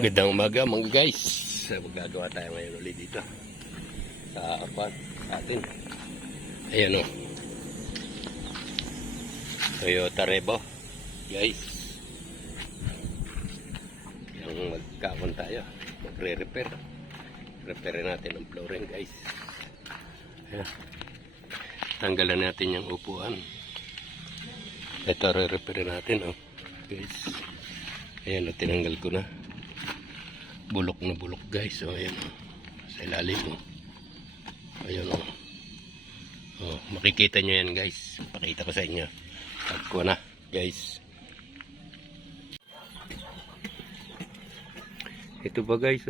Magandang umaga mga guys. Magagawa tayo ngayon ulit dito sa apat atin. Ayan o, Toyota Revo guys. Yung magkakon tayo, magre-repair. Repair natin ang flooring guys. Ayan. Tanggalan natin yung upuan. Ito re-repair natin guys. Ayan o, tinanggal ko na. Bulok na bulok guys. So ayan sa ilalim ayan makikita nyo yan guys. Pakita ko sa inyo pagko na guys. Ito ba guys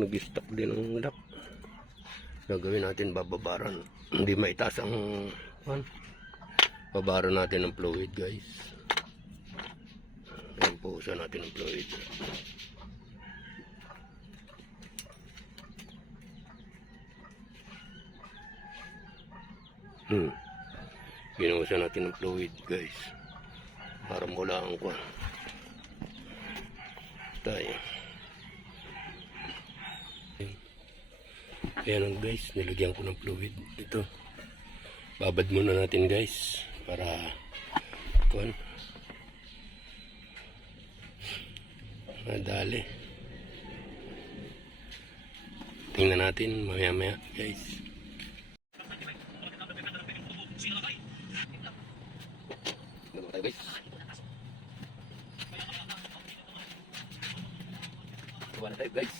nag-stock din ang lock. Gagawin natin bababaran. Hindi maitaas ang babaran natin ng fluid guys. Ayan po usa natin ng fluid. Ginuusan natin ng fluid guys para mula ang kwan tayo. Ayan guys, nilagyan ko ng fluid. Ito babad muna natin guys para kwan madali. Tingnan natin maya maya guys. Guys, tuwan tayo guys.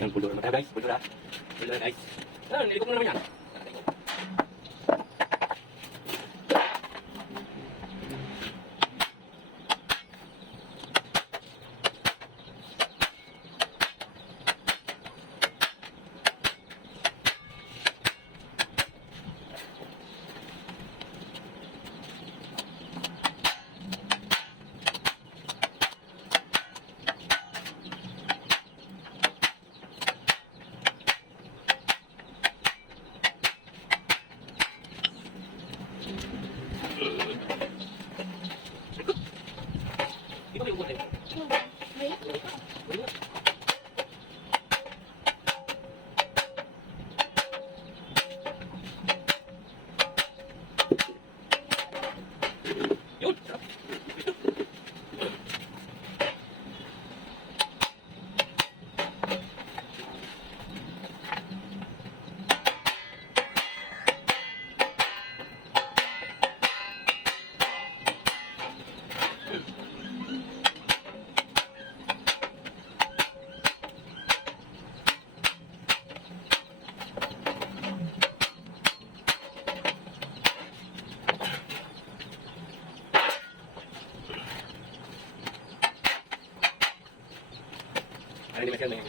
Yan, pulura na tayo guys. Pulura guys. Nilikot mo naman yan. Hindi masyado na yun.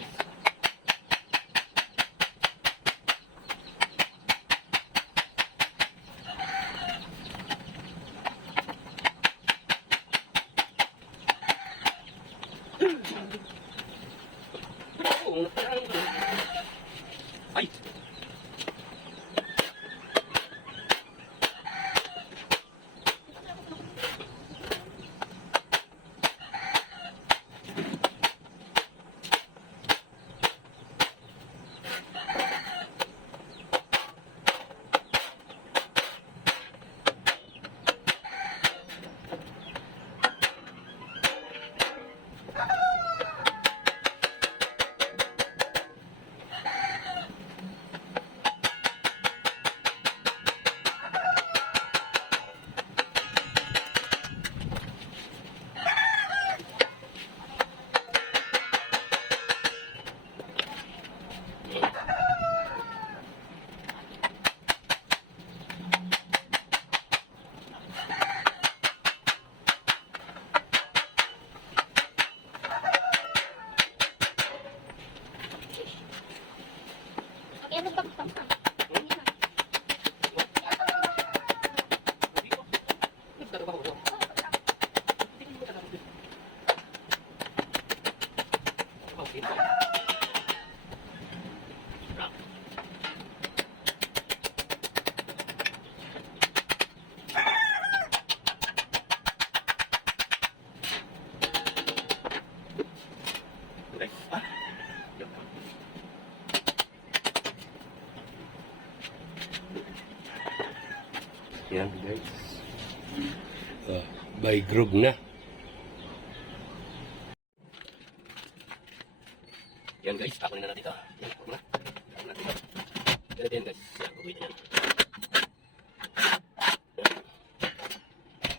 Ay! Yan guys. By group na. Yan guys, ako na natin ito. Yan, ako na. Ako natin ito. Ganito yan guys. Yan, kukuhin na yan.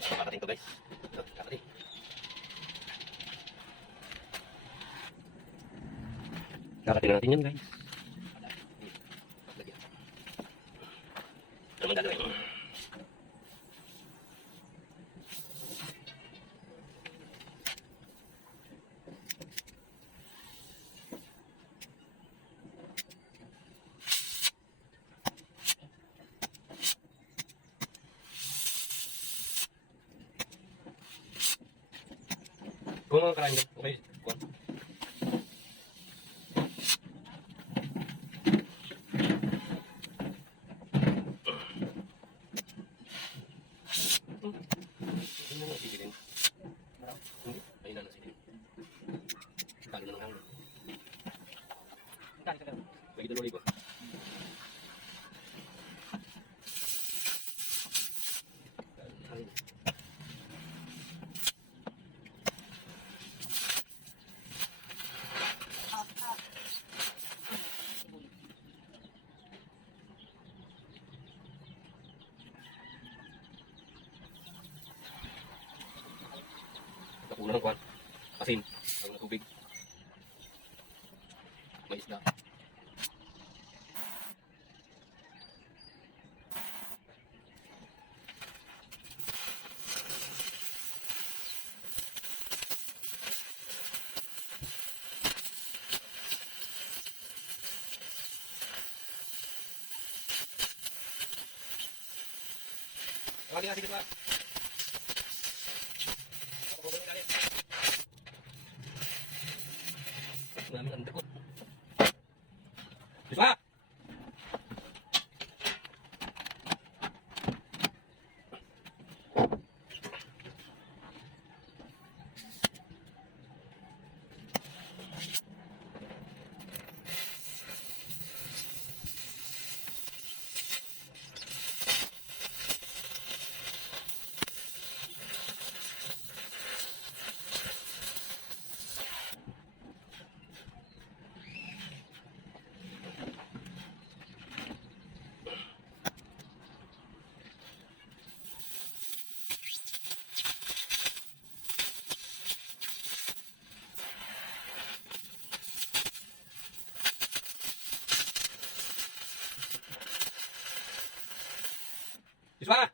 Kakating to guys. Ito, kakating. Kakating na natin yan guys. Ano man gagawin? Kung mga karain dyan, okay. Kuha. Hindi na nasigilin. Hindi, ayun na nasigilin. Talo na ng hangin. Lagi dalawang libo. Nakuha ng kwan. Asin. Ang tubig. May isda. Sige pa. Namin ang dakot. Isa! Isa!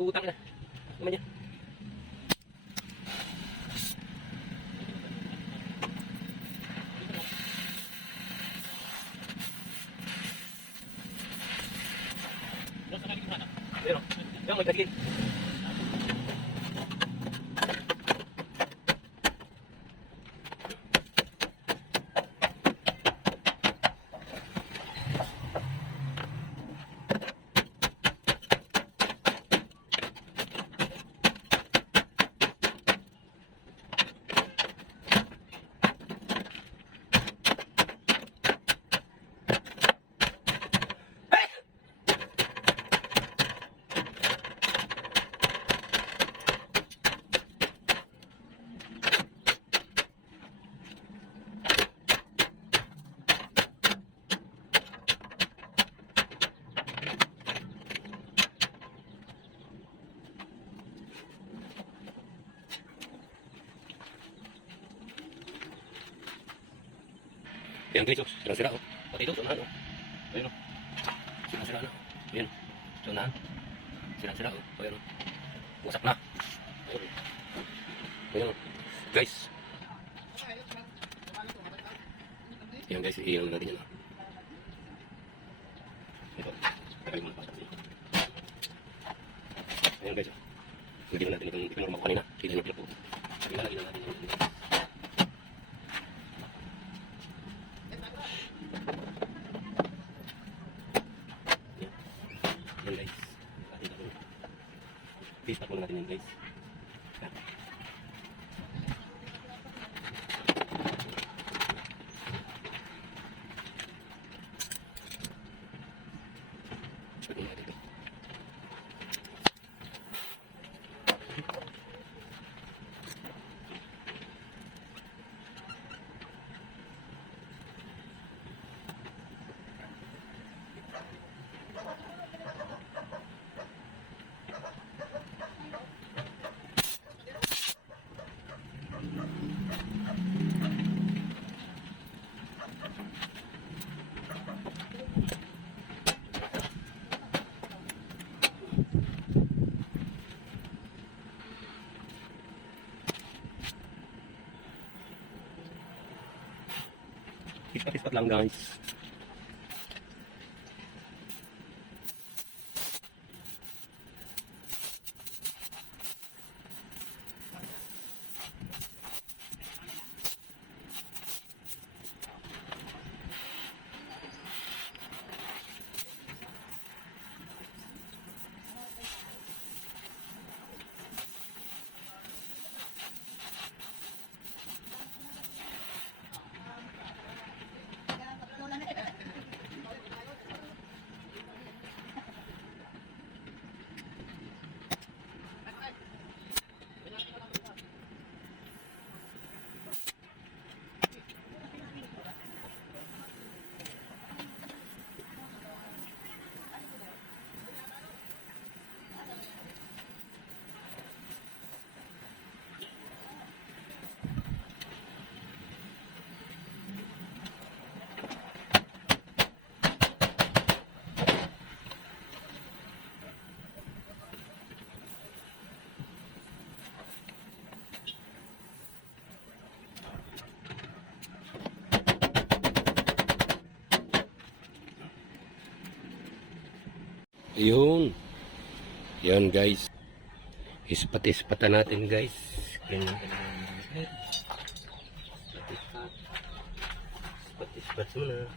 Putang na. Naman yan. Pero, yung magkakit. Ayan guys, oh, sira-sira oh. Pati ito, sunahan oh. Ayan oh. Sira-sira na. Ayan. Sunahan. Sira-sira oh. Ayan oh. Wasak na. Ayan oh. Ayan oh. Guys. Ayan guys, iinom natin yan oh. Ito. Tagay mo na pa. Ayan guys oh. Lagyan na natin itong ipinorma ko kanina. Hindi na po. Ilalagyan na natin yung yan guys. Face pack muna natin yan guys. Yan. Pack muna natin ito. Ispat-ispat lang guys. Yun. Yan guys. Ispat-ispatan natin guys. Yan. Ispat-ispat muna.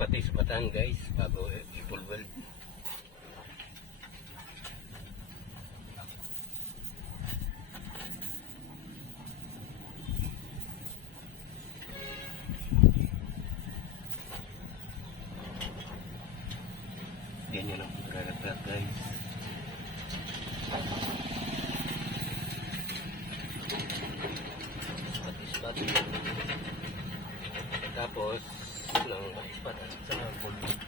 pati supatan guys, bago i-full weld. Ganyan ang pagkakagat guys. Pati. Tapos, lang pati sa full weld.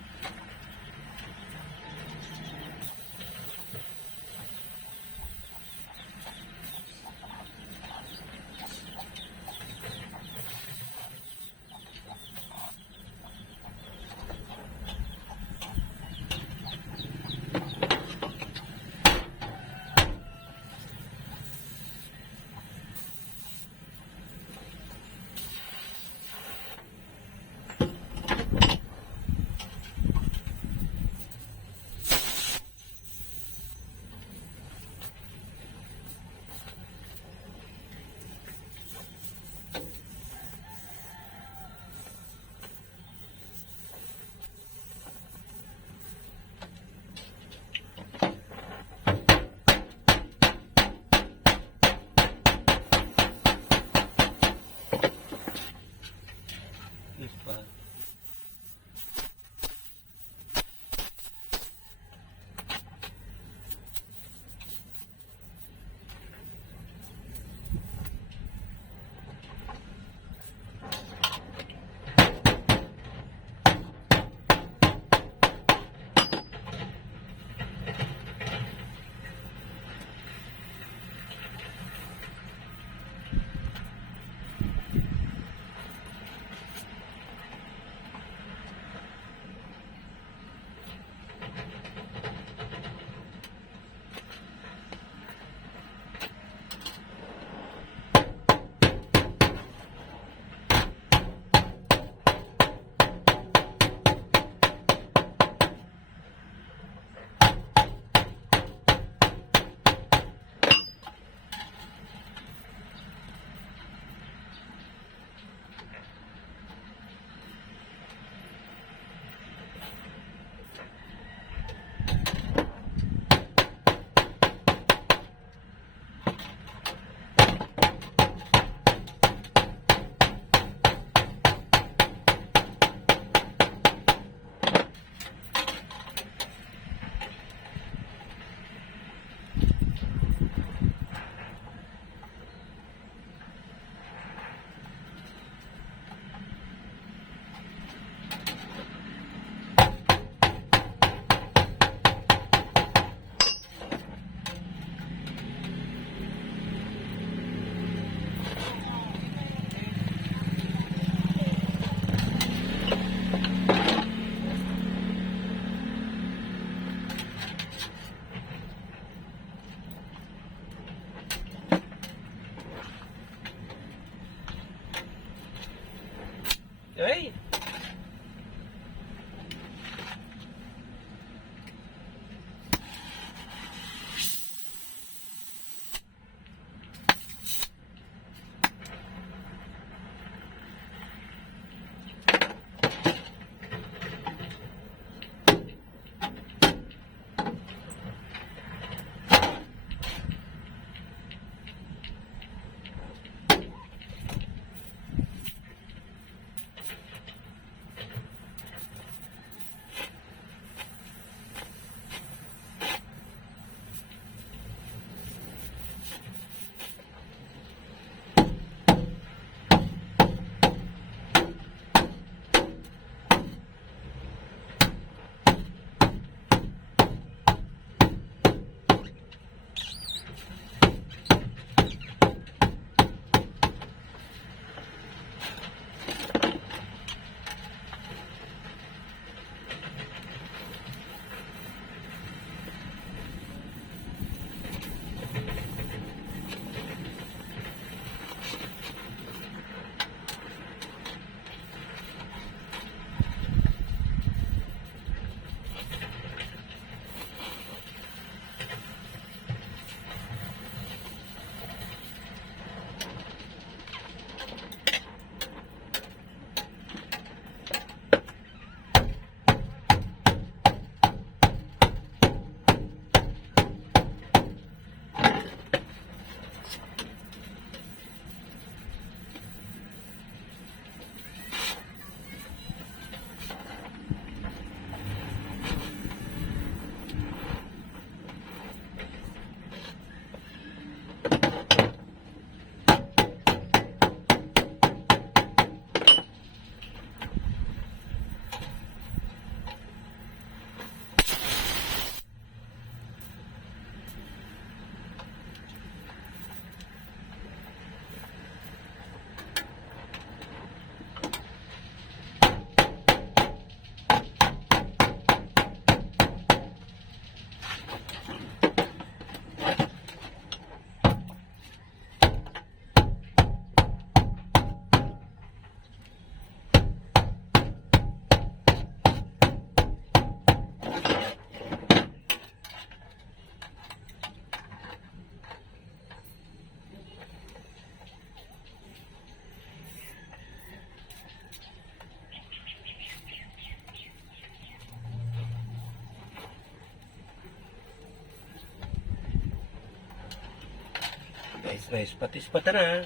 May spot-spot na.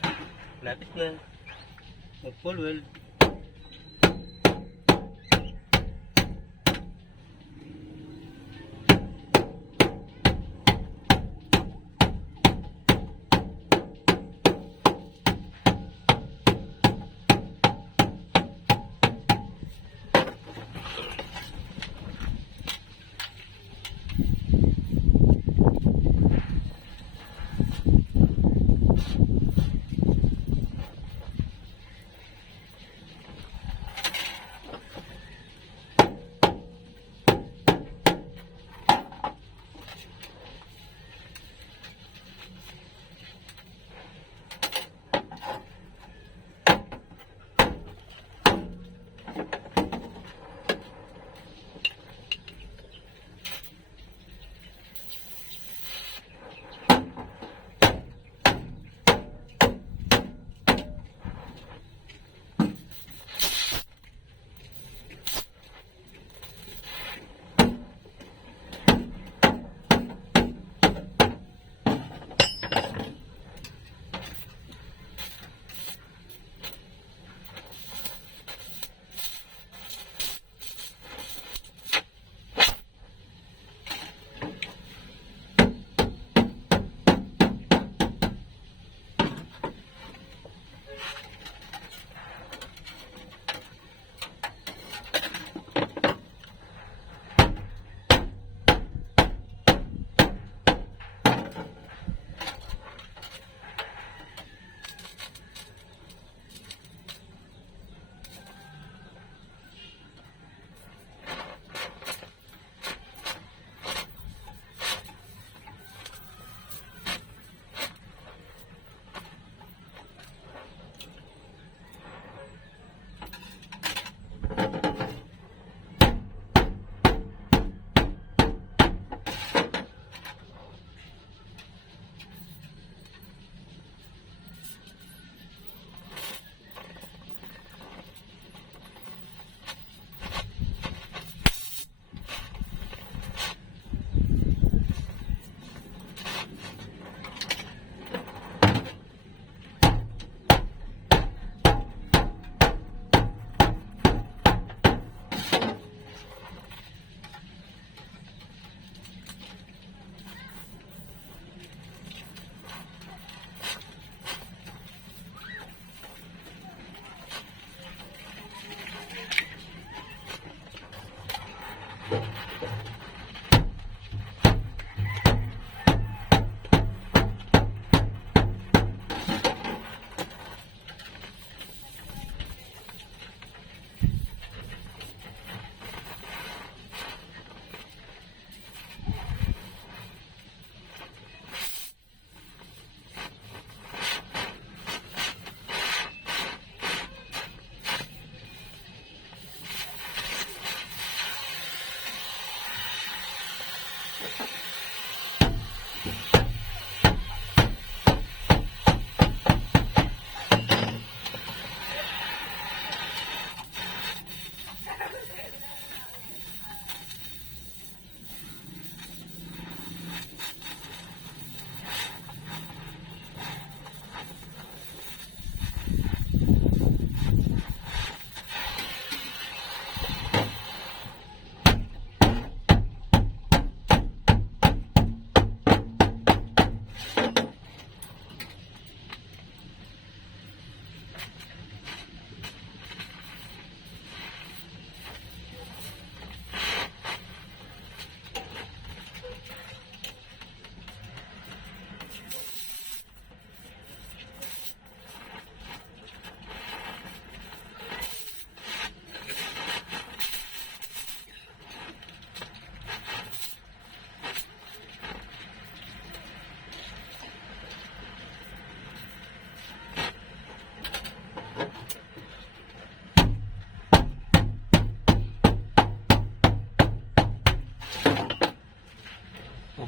Lapit na. Mag-full weld.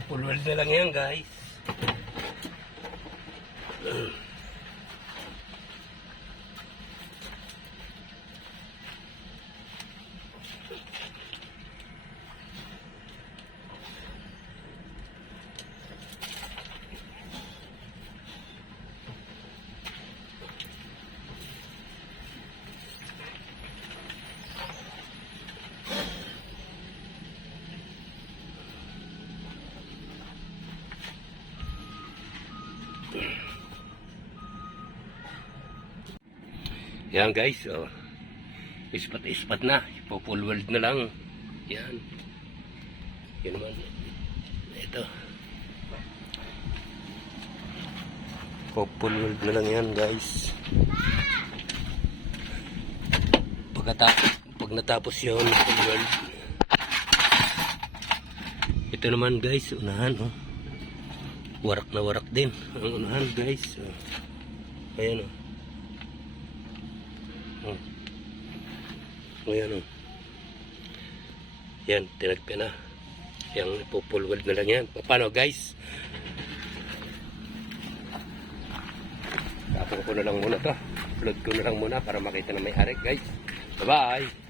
Pulwal na lang yan, guys. Yan guys, oh. Ispat na. Full weld na lang. Yan. Yan naman. Ito. Full weld na lang yan guys. Pag natapos yun, full weld. Ito naman guys, unahan oh. Warak na warak din ang unahan guys. Oh. Ayan oh. Oh. Ayan oh. Yan, tinagpi na. Yang full weld na lang yan. Paano guys? Tapos ko na lang muna to. Upload ko na lang muna para makita na may ari guys. Bye bye.